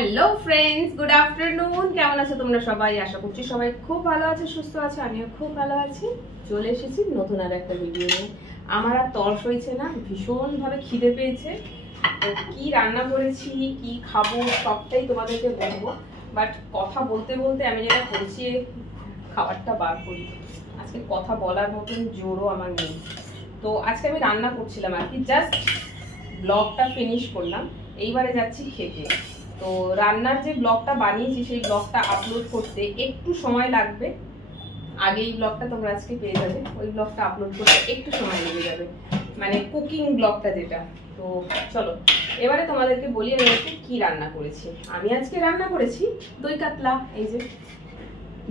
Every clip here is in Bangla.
Hello friends, good afternoon. কেমন আছো তোমরা সবাই? আশা করছি সবাই খুব ভালো আছে, সুস্থ আছে। আমিও খুব ভালো আছি। চলে এসেছি নতুন আর একটা ভিডিও নিয়ে। আমার আর তর্স হয়েছে না, ভীষণভাবে খিদে পেয়েছে। তো কি রান্না করেছি, কি খাবো, সবটাই তোমাদেরকে বলবো। বাট কথা বলতে বলতে আমি যেটা করছি, খাবারটা বার করি। আজকে কথা বলার মতন জোরও আমার নেই। তো আজকে আমি রান্না করছিলাম আর কি, জাস্ট ব্লগটা ফিনিশ করলাম। এইবারে যাচ্ছি খেতে। তো রান্নার যে ব্লগটা বানিয়েছি সেই ব্লগটা আপলোড করতে একটু সময় লাগবে। আগে এই ব্লগটা তোমরা আজকে পেয়ে যাবে, ওই ব্লগটা আপলোড করতে একটু সময় লেগে যাবে, মানে কুকিং ব্লগটা যেটা। তো চলো এবারে তোমাদেরকে বলি আমি আজকে কি রান্না করেছি। আমি আজকে রান্না করেছি দই কাতলা। এই যে,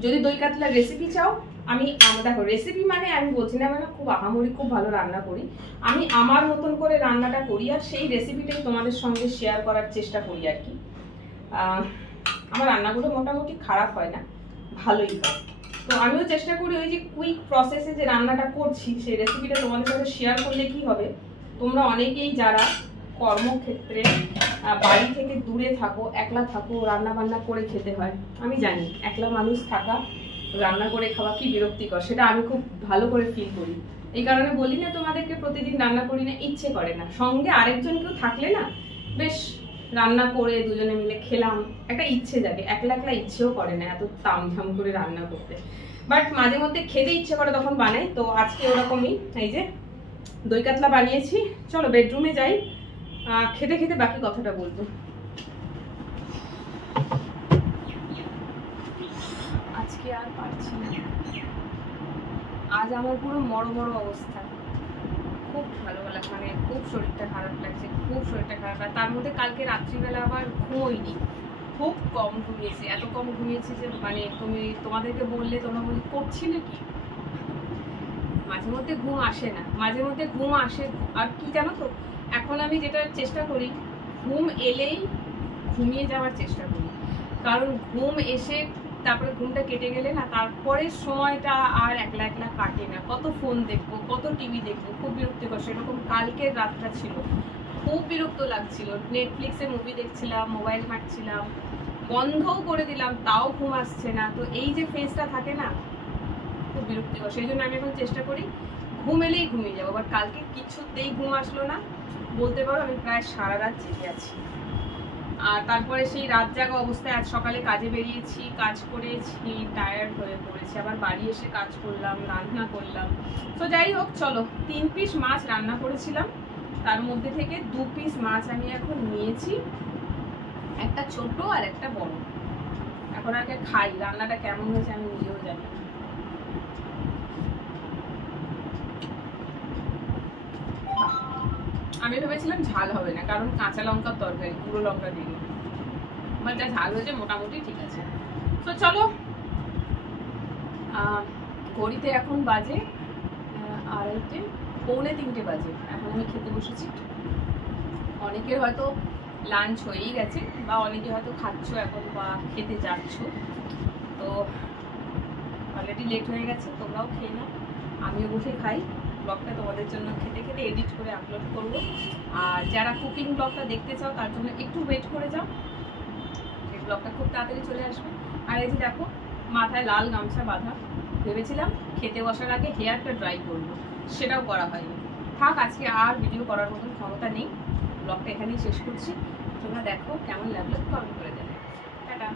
যদি দই কাতলার রেসিপি চাও, আমি দেখো রেসিপি মানে আমি বলছি না মানে খুব আহামরি খুব ভালো রান্না করি। আমি আমার মতন করে রান্নাটা করি আর সেই রেসিপিটাই তোমাদের সঙ্গে শেয়ার করার চেষ্টা করি আর কি। আমার রান্নাগুলো মোটামুটি খারাপ হয় না, ভালোই হয়। তো আমিও চেষ্টা করি ওই যে কুইক প্রসেসে যে রান্নাটা করছি সেই রেসিপিটা তোমাদের সাথে শেয়ার করলে কি হবে, তোমরা অনেকেই যারা কর্মক্ষেত্রে বাড়ি থেকে দূরে থাকো, একলা থাকো, রান্না বান্না করে খেতে হয়। আমি জানি একলা মানুষ থাকা, রান্না করে খাওয়া কি বিরক্তিকর, সেটা আমি খুব ভালো করে ফিল করি। এই কারণে বলি না তোমাদেরকে প্রতিদিন রান্না করি না, ইচ্ছে করে না। সঙ্গে আরেকজন কেউ থাকলে না বেশ রান্না করে দুজনে মিলে খেলাম, একটা ইচ্ছে জাগে। একলা একলা ইচ্ছেও করে না এত তামঝাম করে রান্না করতে। বাট মাঝে মধ্যে খেতে ইচ্ছে করে তখন বানাই। তো আজকে ওরকমই এই যে দই কাতলা বানিয়েছি। চলো বেডরুমে যাই, খেতে খেতে বাকি কথাটা বলবো। আজকে আর পারছি না, আজ আমার পুরো মরো অবস্থা। খুব ভালো লাগে, মানে খুব শরীরটা খারাপ লাগছে, খুব শরীরটা খারাপ। আর তার মধ্যে কালকে রাত্রিবেলা আবার ঘুমোইনি, খুব কম ঘুমিয়েছি। এত কম ঘুমিয়েছি যে মানে তোমাদেরকে বললে তোমরা বলি করছিলে কি। মাঝে মধ্যে ঘুম আসে না, মাঝে মধ্যে ঘুম আসে। আর কি জানো তো, এখন আমি যেটা চেষ্টা করি, ঘুম এলেই ঘুমিয়ে যাওয়ার চেষ্টা করি। কারণ ঘুম এসে তারপরে ঘুমটা কেটে গেলে না, তারপরে সময়টা আর একলা একলা কাটে না। কত ফোন দেখবো, কত টিভি দেখবো, খুব বিরক্তিকর। সেরকম কালকের রাতটা ছিল, খুব বিরক্ত লাগছিল। নেটফ্লিক্সে মুভি দেখছিলাম, মোবাইল ঘাঁটছিলাম, বন্ধও করে দিলাম, তাও ঘুম আসছে না। তো এই যে ফেজটা থাকে না, খুব বিরক্তিকর। সেই জন্য আমি এখন চেষ্টা করি ঘুম এলেই ঘুমিয়ে যাবো। বাট কালকে কিছুতেই ঘুম আসলো না, বলতে পারো আমি প্রায় সারা রাত জেগে আছি। আর তারপরে সেই রাত জাগা অবস্থায় আজ সকালে কাজে বেরিয়েছি, কাজ করেছি, টায়ার্ড হয়ে পড়েছি। আবার বাড়ি এসে কাজ করলাম, রান্না করলাম। তো যাই হোক, চলো 3 পিস মাছ রান্না করেছিলাম, তার মধ্যে থেকে 2 পিস মাছ আমি এখন নিয়েছি, একটা ছোট আর একটা বড়। এখন আগে খাই, রান্নাটা কেমন হয়েছে আমি নিজেও জানি। আমি ভেবেছিলাম ঝাল হবে না, কারণ কাঁচা লঙ্কার তরকারি, গুঁড়ো লঙ্কা দিই। আমার যা ঝাল হয়েছে মোটামুটি ঠিক আছে। তো চলো, ঘড়িতে এখন বাজে 2:30, পৌনে 3টে বাজে। এখন আমি খেতে বসেছি। অনেকের হয়তো লাঞ্চ হয়েই গেছে, বা অনেকে হয়তো খাচ্ছ এখন বা খেতে যাচ্ছ। তো অলরেডি লেট হয়ে গেছে, তোমরাও খেয়ে নাও, আমিও বসে খাই। ব্লগটা তোমাদের জন্য খেতে খেতে এডিট করে আপলোড করব। আর যারা কুকিং ব্লগটা দেখতে চাও তার জন্য একটু ওয়েট করে যাও, এই ব্লগটা খুব তাড়াতাড়ি চলে আসবে। আর এই যে দেখো, মাথায় লাল গামছা বাঁধা। ভেবেছিলাম খেতে বসার আগে হেয়ারটা ড্রাই করবো, সেটাও করা হয়নি। থাক, আজকে আর ভিডিও করার মতন ক্ষমতা নেই। ব্লগটা এখানেই শেষ করছি। তোমরা দেখো কেমন লাগলো, কমেন্ট করে দেবে। টাটা।